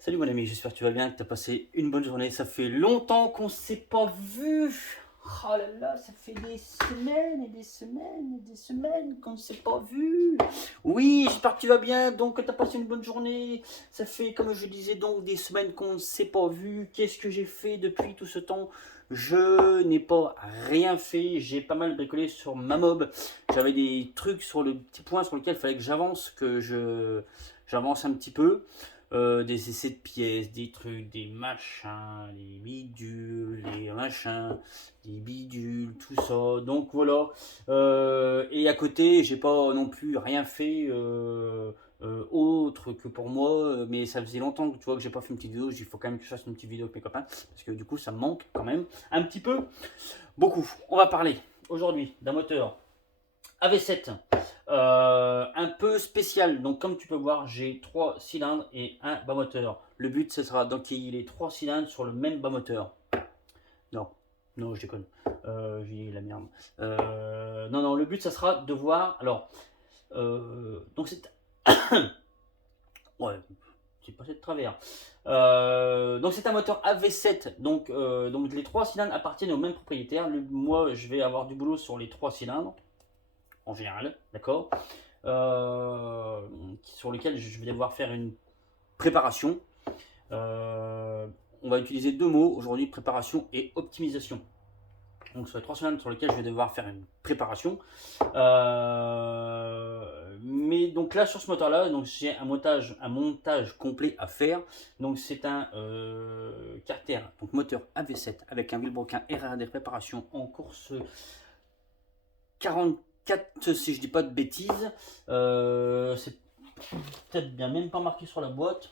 Salut mon ami, j'espère que tu vas bien, que tu as passé une bonne journée. Ça fait longtemps qu'on ne s'est pas vu. Oh là là, ça fait des semaines et des semaines et des semaines qu'on ne s'est pas vu. Oui, j'espère que tu vas bien, donc que tu as passé une bonne journée. Ça fait, comme je disais, donc des semaines qu'on ne s'est pas vu. Qu'est-ce que j'ai fait depuis tout ce temps? Je n'ai pas rien fait. J'ai pas mal bricolé sur ma mob. J'avais des trucs sur le petit point sur lequel il fallait que j'avance, j'avance un petit peu. Des essais de pièces, des trucs, des machins, des bidules, des machins, des bidules, tout ça. Donc voilà. Et à côté, j'ai pas non plus rien fait autre que pour moi. Mais ça faisait longtemps que tu vois que j'ai pas fait une petite vidéo. Il faut quand même que je fasse une petite vidéo avec mes copains parce que du coup, ça me manque quand même un petit peu, beaucoup. On va parler aujourd'hui d'un moteur AV7 un peu spécial. Donc comme tu peux voir, j'ai 3 cylindres et un bas moteur. Le but ce sera d'enquiller les 3 cylindres sur le même bas moteur. Non, non, je déconne. J'ai dit la merde. Non, non, le but ça sera de voir. Alors, donc c'est ouais, c'est passé de travers. Donc c'est un moteur AV7, donc les 3 cylindres appartiennent au même propriétaire. Moi je vais avoir du boulot sur les 3 cylindres en général, d'accord, sur lequel je vais devoir faire une préparation. On va utiliser deux mots aujourd'hui, préparation et optimisation. Donc sur les 3 cylindres sur lesquels je vais devoir faire une préparation. Mais donc là sur ce moteur là, donc j'ai un montage complet à faire. Donc c'est un carter, donc moteur AV7 avec un Villebrequin RRD préparation en course 44 si je dis pas de bêtises. C'est peut-être bien même pas marqué sur la boîte.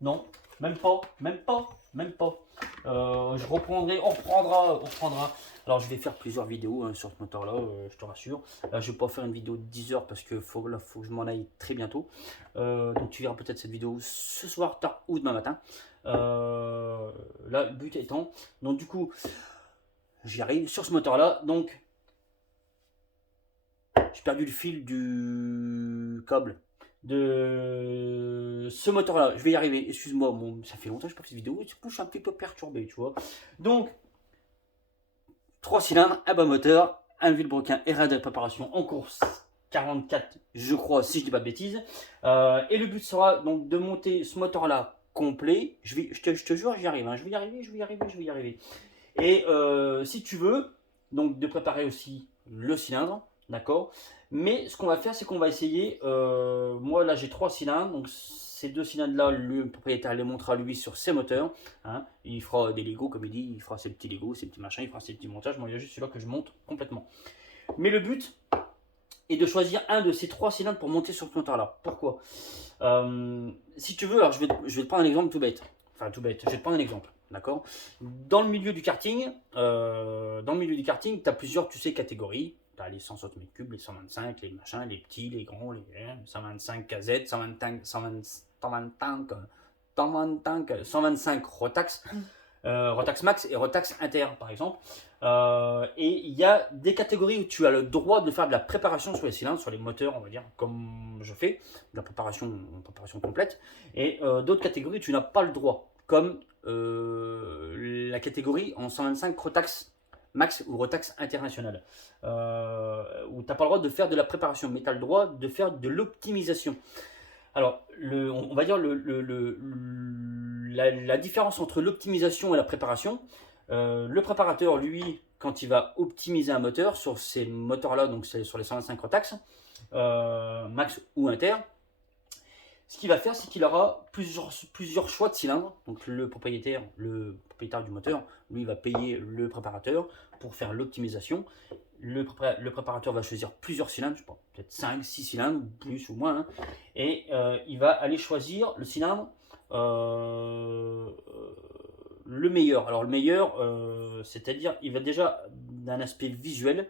Non, même pas, même pas, même pas. Je reprendrai, on reprendra. Alors je vais faire plusieurs vidéos sur ce moteur là, je te rassure. Là je vais pas faire une vidéo de 10 heures parce que faut que je m'en aille très bientôt. Donc tu verras peut-être cette vidéo ce soir, tard ou demain matin. Là le but étant, donc du coup j'y arrive sur ce moteur là. Donc j'ai perdu le fil du câble de ce moteur là. Je vais y arriver, excuse-moi, bon, ça fait longtemps que je n'ai pas fait de vidéo, du coup je suis un petit peu perturbé, tu vois. Donc 3 cylindres, un bas moteur, un Villebrequin RAD de préparation en course 44 je crois, si je dis pas de bêtises. Et le but sera donc de monter ce moteur là complet. Je te jure, j'y arrive, hein. Je vais y arriver, je vais y arriver, je vais y arriver. Et si tu veux, donc de préparer aussi le cylindre, d'accord. Mais ce qu'on va faire, c'est qu'on va essayer. Moi là, j'ai 3 cylindres, donc ces 2 cylindres là, le propriétaire les montrera lui sur ses moteurs. Hein. Il fera des Lego, comme il dit, il fera ses petits Lego, ses petits machins, il fera ses petits montages. Moi, il y a juste celui-là que je monte complètement. Mais le but est de choisir un de ces 3 cylindres pour monter sur ce moteur là. Pourquoi Si tu veux, alors je vais te prendre un exemple tout bête. Enfin, tout bête, je vais te prendre un exemple. D'accord. Dans le milieu du karting, tu as plusieurs, tu sais, catégories. Tu as les 160 m3, les 125, les machins, les petits, les grands, les 125 KZ, 125 Rotax, Rotax Max et Rotax Inter, par exemple. Et il y a des catégories où tu as le droit de faire de la préparation sur les cylindres, sur les moteurs, on va dire, comme je fais, de la préparation complète. Et d'autres catégories où tu n'as pas le droit, comme la catégorie en 125 Rotax Max ou Rotax International, où tu n'as pas le droit de faire de la préparation, mais tu as le droit de faire de l'optimisation. Alors, on va dire la différence entre l'optimisation et la préparation. Le préparateur, lui, quand il va optimiser un moteur sur ces moteurs-là, donc sur les 125 Rotax, Max ou Inter, ce qu'il va faire, c'est qu'il aura plusieurs choix de cylindres. Donc le propriétaire du moteur, lui, va payer le préparateur pour faire l'optimisation. Le préparateur va choisir plusieurs cylindres, je sais pas, peut-être 5, 6 cylindres, plus ou moins. Hein, et il va aller choisir le cylindre le meilleur. Alors le meilleur, c'est-à-dire, il va déjà d'un aspect visuel.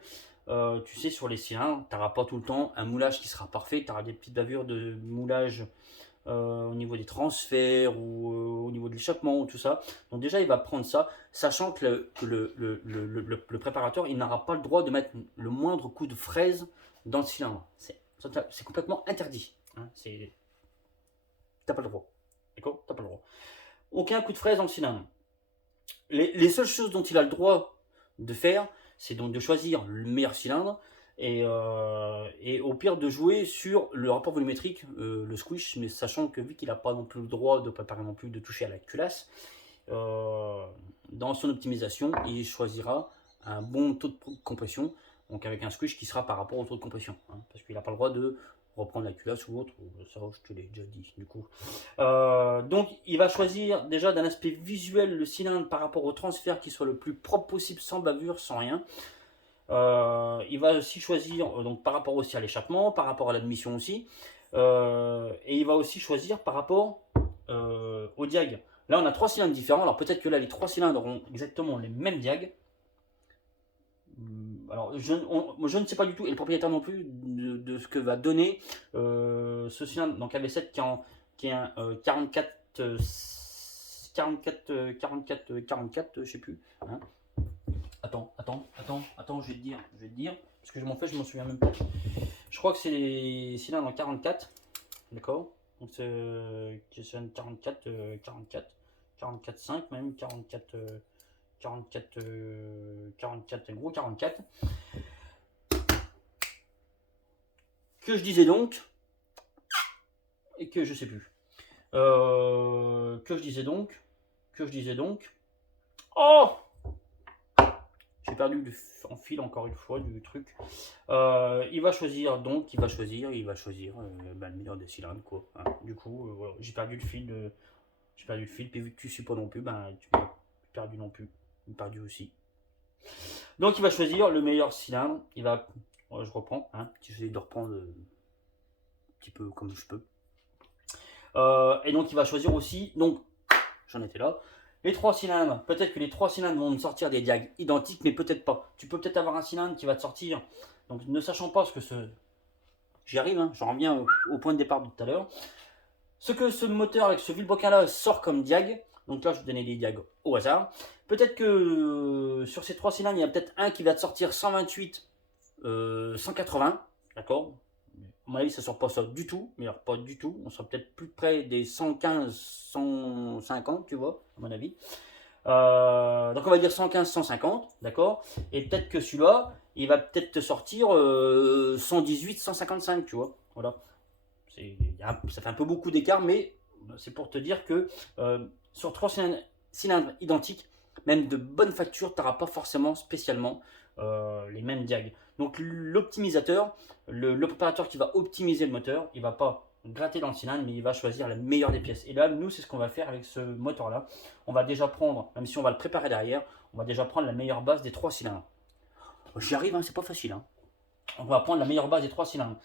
Tu sais, sur les cylindres, tu n'auras pas tout le temps un moulage qui sera parfait. Tu auras des petites bavures de moulage au niveau des transferts ou au niveau de l'échappement ou tout ça. Donc déjà, il va prendre ça, sachant que le préparateur, il n'aura pas le droit de mettre le moindre coup de fraise dans le cylindre. C'est complètement interdit. Hein. T'as pas le droit. D'accord? T'as pas le droit. Aucun coup de fraise dans le cylindre. Les seules choses dont il a le droit de faire, c'est donc de choisir le meilleur cylindre et au pire de jouer sur le rapport volumétrique, le squish, mais sachant que vu qu'il n'a pas non plus le droit de préparer non plus de toucher à la culasse, dans son optimisation, il choisira un bon taux de compression, donc avec un squish qui sera par rapport au taux de compression, hein, parce qu'il n'a pas le droit de reprendre la culasse ou autre, ça je te l'ai déjà dit du coup. Donc il va choisir déjà d'un aspect visuel le cylindre par rapport au transfert qui soit le plus propre possible, sans bavure, sans rien. Il va aussi choisir donc par rapport aussi à l'échappement, par rapport à l'admission aussi, et il va aussi choisir par rapport au diag. Là on a 3 cylindres différents, alors peut-être que là les 3 cylindres auront exactement les mêmes diag. Alors je ne sais pas du tout, et le propriétaire non plus, de ce que va donner ce cylindre, donc AV7 qui est un 44, 44, je sais plus. Hein. Attends, je vais te dire, parce que je m'en souviens même pas. Je crois que c'est les cylindres en 44, d'accord. Donc c'est un 44, 5 même, 44, 44, gros 44. Que je disais donc, et que je sais plus. Que je disais donc. Oh, j'ai perdu en fil encore une fois du truc. Il va choisir le meilleur des cylindres quoi. Hein. Du coup, voilà, j'ai perdu le fil. Puis vu que tu suis pas non plus, tu as perdu non plus. Perdu aussi. Donc il va choisir le meilleur cylindre. Je reprends. Hein, j'essaie de reprendre un petit peu comme je peux. Et donc il va choisir aussi. Donc j'en étais là. Les 3 cylindres, peut-être que les 3 cylindres vont me sortir des diags identiques, mais peut-être pas. Tu peux peut-être avoir un cylindre qui va te sortir. Donc ne sachant pas ce que ce. J'y arrive, hein, j'en reviens au point de départ de tout à l'heure. Ce que ce moteur avec ce vilebrequin là sort comme diag. Donc là je vais donner des diags au hasard. Peut-être que sur ces 3 cylindres, il y a peut-être un qui va te sortir 128, 180. D'accord. À mon avis, ça ne sort pas ça du tout, mais alors pas du tout. On sera peut-être plus près des 115, 150, tu vois, à mon avis. Donc on va dire 115, 150, d'accord. Et peut-être que celui-là, il va peut-être te sortir 118, 155, tu vois. Voilà. Ça fait un peu beaucoup d'écart, mais c'est pour te dire que sur 3 cylindres identiques, même de bonne facture, tu n'auras pas forcément spécialement les mêmes diags. Donc l'optimisateur, le préparateur qui va optimiser le moteur, il ne va pas gratter dans le cylindre, mais il va choisir la meilleure des pièces. Et là, nous, c'est ce qu'on va faire avec ce moteur-là. On va déjà prendre, même si on va le préparer derrière, on va déjà prendre la meilleure base des 3 cylindres. J'y arrive, hein, c'est pas facile. Hein. On va prendre la meilleure base des 3 cylindres.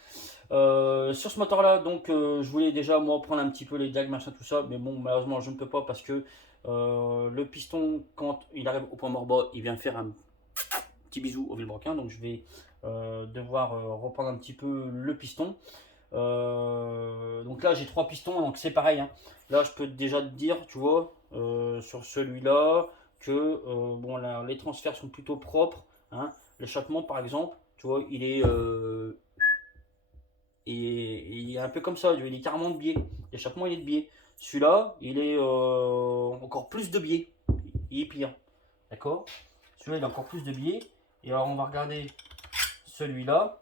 Sur ce moteur là, donc je voulais déjà moi prendre un petit peu les diags, machin, tout ça, mais bon, malheureusement je ne peux pas parce que le piston, quand il arrive au point mort bas, il vient faire un petit bisou au vilebrequin, donc je vais devoir reprendre un petit peu le piston. Donc là j'ai 3 pistons, donc c'est pareil. Hein. Là je peux déjà te dire, tu vois, sur celui-là, que bon, là, les transferts sont plutôt propres. Hein. L'échappement par exemple, tu vois, il est un peu comme ça, il est carrément de biais. L'échappement il est de biais. Celui-là, il est encore plus de biais. Il est pire. D'accord. Celui-là, il a encore plus de biais. Et alors, on va regarder celui-là.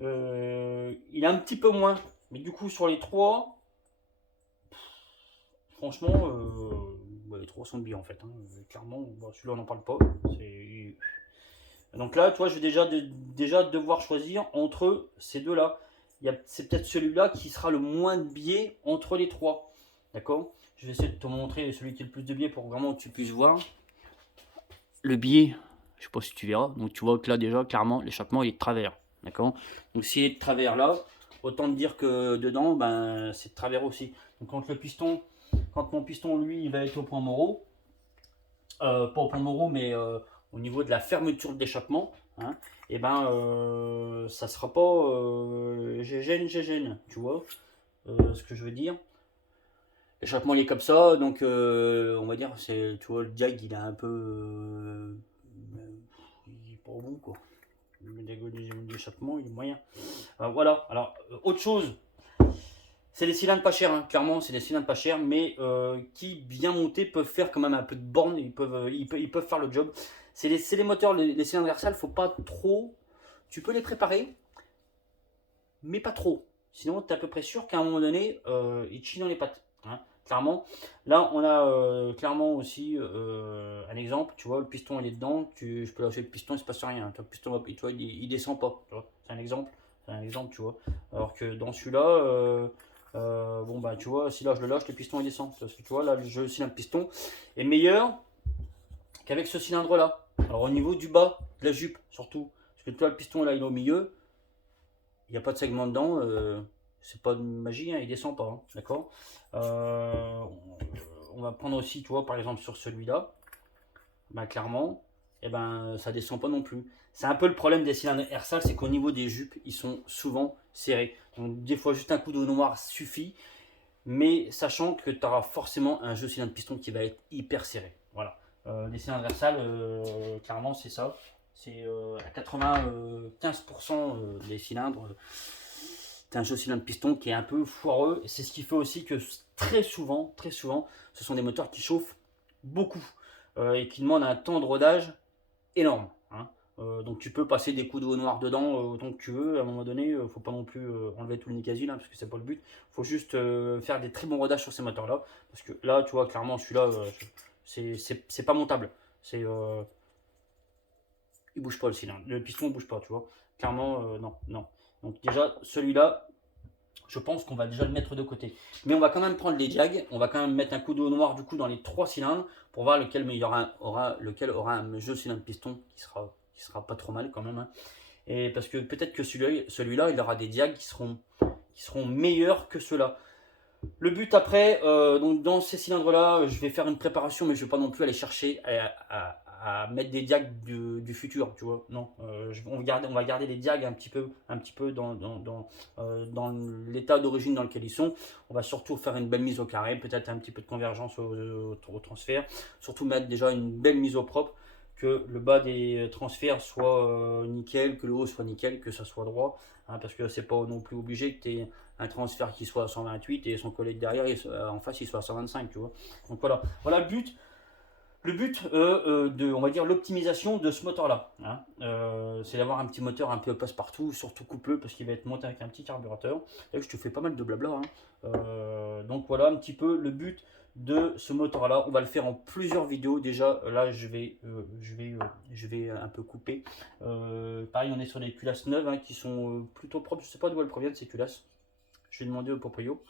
Il est un petit peu moins. Mais du coup, sur les 3, franchement, les 3 sont de biais en fait. Hein. Clairement, bon, celui-là, on n'en parle pas. Donc là, toi, je vais déjà devoir choisir entre ces deux-là. C'est peut-être celui-là qui sera le moins de biais entre les 3. D'accord. Je vais essayer de te montrer celui qui a le plus de biais pour vraiment que tu puisses voir. Le biais, je ne sais pas si tu verras. Donc tu vois que là, déjà, clairement, l'échappement il est de travers. D'accord. Donc s'il est de travers là, autant te dire que dedans, c'est de travers aussi. Donc quand mon piston, lui, il va être au point Moreau, pas au point Moreau, mais au niveau de la fermeture d'échappement, hein, et ça sera pas gégène, tu vois ce que je veux dire. L'échappement il est comme ça, donc on va dire, tu vois, le diag il est un peu. Il est pas bon quoi. L'échappement il est moyen. Voilà, alors autre chose. C'est des cylindres pas chers, hein. Clairement, c'est des cylindres pas chers, mais qui, bien montés, peuvent faire quand même un peu de borne, ils peuvent faire le job. C'est les moteurs, les cylindres Ersal, faut pas trop. Tu peux les préparer, mais pas trop. Sinon, tu es à peu près sûr qu'à un moment donné, ils te chient dans les pattes, hein. Clairement, là, on a clairement aussi un exemple. Tu vois, le piston, il est dedans. Je peux lâcher le piston, il se passe rien. Le piston, tu vois, il descend pas. C'est un exemple. C'est un exemple, tu vois. Alors que dans celui-là, bon, bah, tu vois, si là je le lâche, le piston, il descend. Parce que tu vois, là, le cylindre piston est meilleur qu'avec ce cylindre-là. Alors, au niveau du bas, de la jupe, surtout. Parce que toi, le piston, là, il est au milieu. Il n'y a pas de segment dedans, c'est pas de magie, hein, il descend pas, hein, d'accord. On va prendre aussi, tu vois, par exemple sur celui-là, bah, clairement, et ben, ça descend pas non plus. C'est un peu le problème des cylindres Ersal, c'est qu'au niveau des jupes, ils sont souvent serrés. Donc des fois, juste un coup d'eau noire suffit, mais sachant que tu auras forcément un jeu cylindre piston qui va être hyper serré. Voilà. Les cylindres Ersal, clairement, c'est ça. C'est à 95% des cylindres. C'est un jeu cylindre piston qui est un peu foireux. C'est ce qui fait aussi que très souvent, ce sont des moteurs qui chauffent beaucoup et qui demandent un temps de rodage énorme, hein. Donc tu peux passer des coups d'eau noire dedans autant que tu veux. À un moment donné, faut pas non plus enlever tout le nicazil, hein, parce que c'est pas le but. Faut juste faire des très bons rodages sur ces moteurs-là, parce que là, tu vois, clairement, celui-là, c'est pas montable. Il bouge pas le cylindre, le piston ne bouge pas, tu vois. Clairement, non, non. Donc déjà, celui-là, je pense qu'on va déjà le mettre de côté. Mais on va quand même prendre les diags, on va quand même mettre un coup d'eau noir du coup dans les 3 cylindres pour voir lequel lequel aura un jeu cylindre piston qui sera pas trop mal quand même, hein. Et parce que peut-être que celui-là, il aura des diags qui seront meilleurs que ceux-là. Le but après, donc dans ces cylindres-là, je vais faire une préparation, mais je ne vais pas non plus aller chercher à mettre des diags du futur, tu vois. Non, on va garder les diags un petit peu dans l'état d'origine dans lequel ils sont. On va surtout faire une belle mise au carré, peut-être un petit peu de convergence au transfert. Surtout mettre déjà une belle mise au propre, que le bas des transferts soit nickel, que le haut soit nickel, que ça soit droit, hein, parce que c'est pas non plus obligé que tu aies un transfert qui soit à 128 et son collègue derrière en face il soit à 125, tu vois. Donc voilà le but on va dire l'optimisation de ce moteur là, hein. C'est d'avoir un petit moteur un peu passe-partout, surtout coupleux parce qu'il va être monté avec un petit carburateur. Là je te fais pas mal de blabla, hein. Donc voilà un petit peu le but de ce moteur là. On va le faire en plusieurs vidéos. Déjà là je vais un peu couper. Pareil, on est sur des culasses neuves, hein, qui sont plutôt propres. Je sais pas d'où elles proviennent ces culasses. Je vais demander au proprio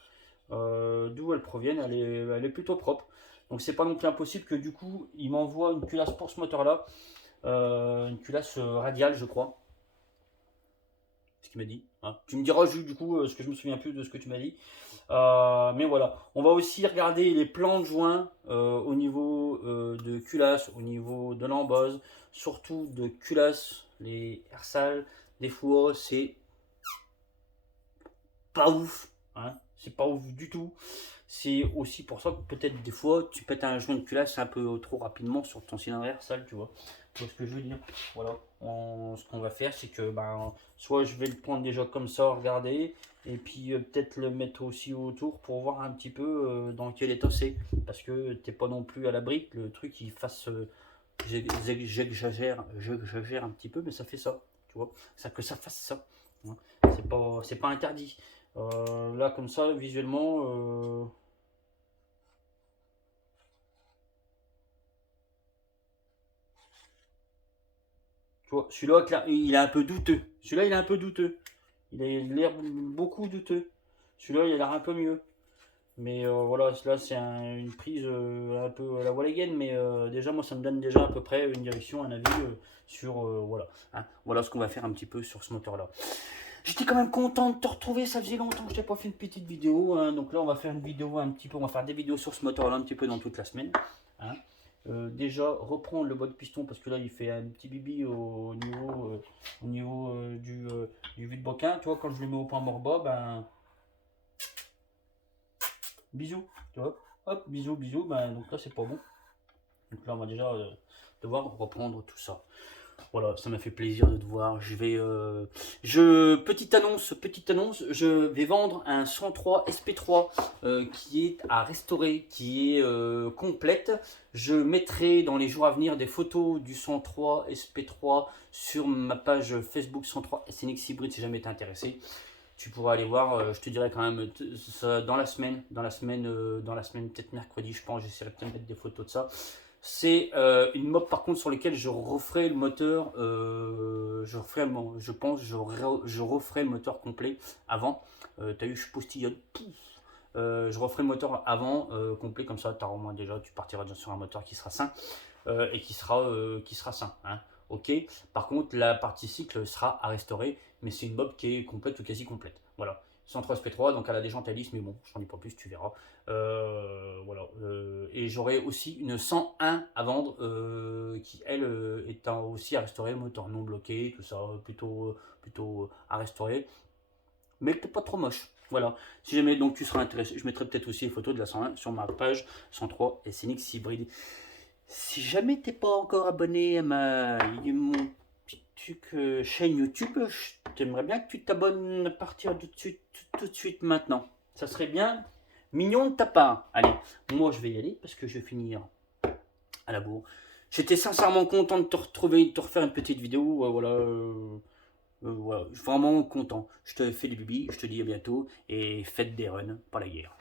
d'où elles proviennent. Elle est plutôt propre. Donc c'est pas non plus impossible que du coup il m'envoie une culasse pour ce moteur là. Une culasse radiale je crois. Ce qu'il m'a dit, hein. Tu me diras du coup ce que je me souviens plus de ce que tu m'as dit. Mais voilà. On va aussi regarder les plans de joint au niveau de culasse, au niveau de l'embose. Surtout de culasse, les Ersal, les Fouas, c'est pas ouf, hein. C'est pas ouf du tout. C'est aussi pour ça que peut-être des fois tu pètes un joint de culasse un peu trop rapidement sur ton cylindre sale, tu vois. Tu vois ce que je veux dire. Voilà. Ce qu'on va faire, c'est que soit je vais le prendre déjà comme ça, regarder, et puis peut-être le mettre aussi autour pour voir un petit peu dans quel état c'est. Parce que t'es pas non plus à l'abri que le truc il fasse. J'exagère un petit peu, mais ça fait ça. Tu vois. Que ça fasse ça, hein. C'est pas interdit. Là, comme ça, visuellement, tu vois, celui-là, il est un peu douteux. Celui-là, il est un peu douteux. Il a l'air beaucoup douteux. Celui-là, il a l'air un peu mieux. Mais voilà, là, c'est une prise un peu à la Walligan. Mais déjà, moi, ça me donne déjà à peu près une direction, un avis sur. Voilà, hein. Voilà ce qu'on va faire un petit peu sur ce moteur-là. J'étais quand même content de te retrouver, ça faisait longtemps que je n'ai pas fait une petite vidéo, hein. Donc là on va faire une vidéo un petit peu, on va faire des vidéos sur ce moteur là un petit peu dans toute la semaine, hein. Déjà reprendre le bas de piston parce que là il fait un petit bibi au niveau du vide-boquin. Tu vois, quand je le mets au point mort bas, ben bisous, tu vois, hop, bisous, bisous, ben donc là c'est pas bon. Donc là on va déjà devoir reprendre tout ça. Voilà, ça m'a fait plaisir de te voir. Petite annonce, je vais vendre un 103 SP3 qui est à restaurer, qui est complète. Je mettrai dans les jours à venir des photos du 103 SP3 sur ma page Facebook 103 SNX Hybrid si jamais t'es intéressé. Tu pourras aller voir, je te dirai quand même ça dans la semaine, peut-être mercredi, je pense, j'essaierai peut-être de mettre des photos de ça. C'est une mob par contre sur laquelle je referai le moteur, je pense, je referai le moteur complet avant. T'as vu, je postillonne. Je referai le moteur avant complet, comme ça, t'as au moins déjà, tu partiras déjà sur un moteur qui sera sain et qui sera sain. Hein. Ok. Par contre, la partie cycle sera à restaurer, mais c'est une mob qui est complète ou quasi complète. Voilà. 103 SP3, donc elle a des jantes à lisse, mais bon, je t'en dis pas plus, tu verras. Voilà. Et j'aurai aussi une 101 à vendre, qui elle est aussi à restaurer, le moteur non bloqué, tout ça, plutôt à restaurer, mais peut-être pas trop moche. Voilà. Si jamais donc tu seras intéressé, je mettrai peut-être aussi les photos de la 101 sur ma page 103 SNX Hybrid. Si jamais t'es pas encore abonné à mon petit truc, chaîne YouTube, j'aimerais bien que tu t'abonnes à partir de tout de suite maintenant. Ça serait bien mignon de ta part. Allez, moi je vais y aller parce que je vais finir à la bourre. J'étais sincèrement content de te retrouver, de te refaire une petite vidéo. Voilà, je suis vraiment content. Je te fais des bibis, je te dis à bientôt et faites des runs, pas la guerre.